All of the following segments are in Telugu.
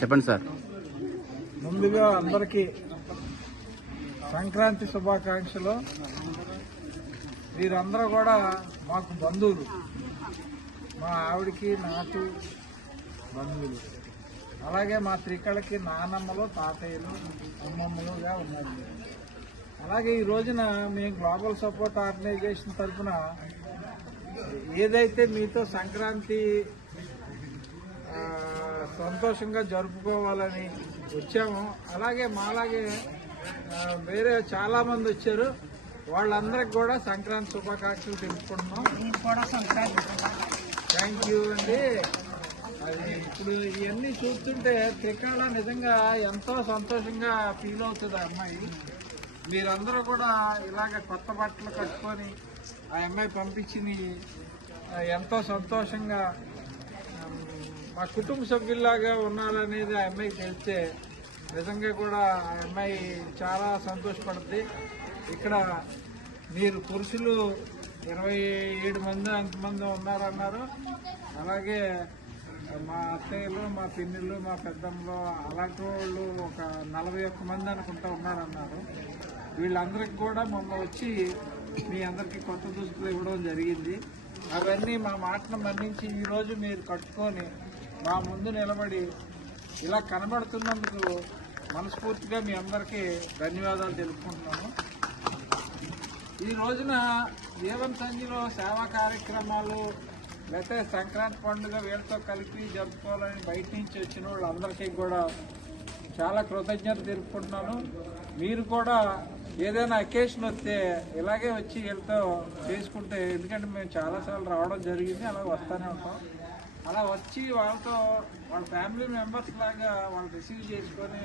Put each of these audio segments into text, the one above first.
చెప్పండి సార్. ముందుగా అందరికీ సంక్రాంతి శుభాకాంక్షలు. వీరందరూ కూడా మాకు బంధువులు, మా ఆవిడికి నాకు బంధువులు, అలాగే మా త్రికళకి నానమ్మలు తాతయ్యలు అమ్మమ్మలుగా ఉన్నారు. అలాగే ఈ రోజున మేము గ్లోబల్ సపోర్ట్ ఆర్గనైజేషన్ తరఫున ఏదైతే మీతో సంక్రాంతి సంతోషంగా జరుపుకోవాలని వచ్చామో, అలాగే మాలాగే వేరే చాలా మంది వచ్చారు. వాళ్ళందరికి కూడా సంక్రాంతి శుభాకాంక్షలు తెలుపుకుంటున్నాం. థ్యాంక్ యూ అండి. అది ఇప్పుడు ఇవన్నీ చూస్తుంటే త్రికాళ నిజంగా ఎంతో సంతోషంగా ఫీల్ అవుతుంది ఆ అమ్మాయి. మీరందరూ కూడా ఇలాగ కొత్త బట్టలు కట్టుకొని ఆ అమ్మాయి పంపించింది ఎంతో సంతోషంగా మా కుటుంబ సభ్యుల్లాగా ఉన్నారనేది ఆ అమ్మాయికి తెలిస్తే నిజంగా కూడా ఆ అమ్మాయి చాలా సంతోషపడుతుంది. ఇక్కడ మీరు పురుషులు 27 మంది అంతమంది ఉన్నారన్నారు. అలాగే మా అత్తయ్యలు, మా పిన్నిళ్ళు, మా పెద్దమ్మలు అలాంటి వాళ్ళు ఒక 41 మంది అనుకుంటా ఉన్నారన్నారు. వీళ్ళందరికీ కూడా మొన్న వచ్చి మీ అందరికీ కొత్త దుస్తులు ఇవ్వడం జరిగింది. అవన్నీ మా మాటను మన్నించి ఈరోజు మీరు కట్టుకొని మా ముందు నిలబడి ఇలా కనబడుతున్నందుకు మనస్ఫూర్తిగా మీ అందరికీ ధన్యవాదాలు తెలుపుకుంటున్నాను. ఈ రోజున జీవన్ సంధిలో సేవా కార్యక్రమాలు లేకపోతే సంక్రాంతి పండుగ వీళ్ళతో కలిపి జరుపుకోవాలని బయట నుంచి వచ్చిన వాళ్ళందరికీ కూడా చాలా కృతజ్ఞత తెలుపుకుంటున్నాను. మీరు కూడా ఏదైనా అకేషన్ వస్తే ఇలాగే వచ్చి వీళ్ళతో చేసుకుంటే, ఎందుకంటే మేము చాలాసార్లు రావడం జరిగింది, అలా వస్తూనే ఉంటాం. అలా వచ్చి వాళ్ళతో వాళ్ళ ఫ్యామిలీ మెంబర్స్ లాగా వాళ్ళు రిసీవ్ చేసుకొని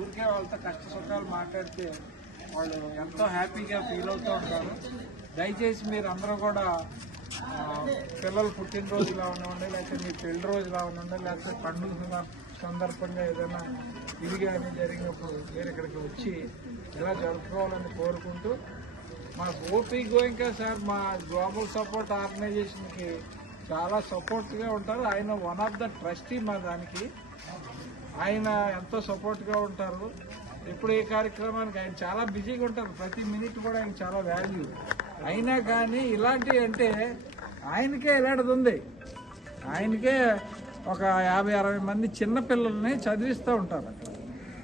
ఊరికే వాళ్ళతో కష్ట సుఖాలు మాట్లాడితే వాళ్ళు ఎంతో హ్యాపీగా ఫీల్ అవుతూ ఉంటారు. దయచేసి మీరు అందరూ కూడా పిల్లలు పుట్టినరోజులా ఉండండి, లేకపోతే మీ పెళ్లి రోజులా ఉండండి, లేకపోతే పండుగ సందర్భంగా ఏదైనా ఇది కానీ జరిగినప్పుడు మీరు ఇక్కడికి వచ్చి ఇలా జరుపుకోవాలని కోరుకుంటూ, మా ఓపీ గోయింకా సార్ మా గ్లోబల్ సపోర్ట్ ఆర్గనైజేషన్కి చాలా సపోర్ట్గా ఉంటారు. ఆయన వన్ ఆఫ్ ద ట్రస్టీ మా దానికి. ఆయన ఎంతో సపోర్ట్గా ఉంటారు. ఇప్పుడు ఈ కార్యక్రమానికి ఆయన చాలా బిజీగా ఉంటారు. ప్రతి మినిట్ కూడా ఆయన చాలా వాల్యూ. అయినా కానీ ఇలాంటివి అంటే ఆయనకే ఇలాంటిది ఉంది. ఆయనకే ఒక 50-60 మంది చిన్నపిల్లల్ని చదివిస్తూ ఉంటారు అక్కడ.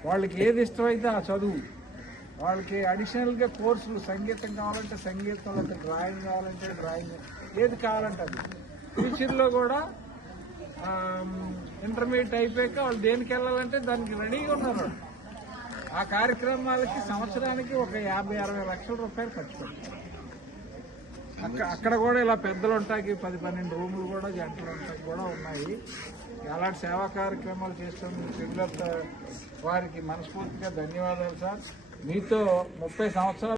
వాళ్ళకి ఏది ఇష్టమైతే ఆ చదువు, వాళ్ళకి అడిషనల్గా కోర్సులు, సంగీతం కావాలంటే సంగీతం, లేకపోతే డ్రాయింగ్ కావాలంటే డ్రాయింగ్, ఏది కావాలంటే అది. ఫ్యూచర్లో కూడా ఇంటర్మీడియట్ అయిపోయాక వాళ్ళు దేనికి వెళ్ళాలంటే దానికి రెడీగా ఉన్నారు. ఆ కార్యక్రమాలకి సంవత్సరానికి ఒక 50-60 లక్షల రూపాయలు ఖర్చు పెడతారు. అక్కడ కూడా ఇలా పెద్దలు ఉంటాయి, 10-12 రూములు కూడా, జంటలు ఉంటాయి కూడా ఉన్నాయి. అలాంటి సేవా కార్యక్రమాలు చేస్తున్న శ్రీలత వారికి మనస్ఫూర్తిగా ధన్యవాదాలు సార్. మీతో 30 సంవత్సరాలు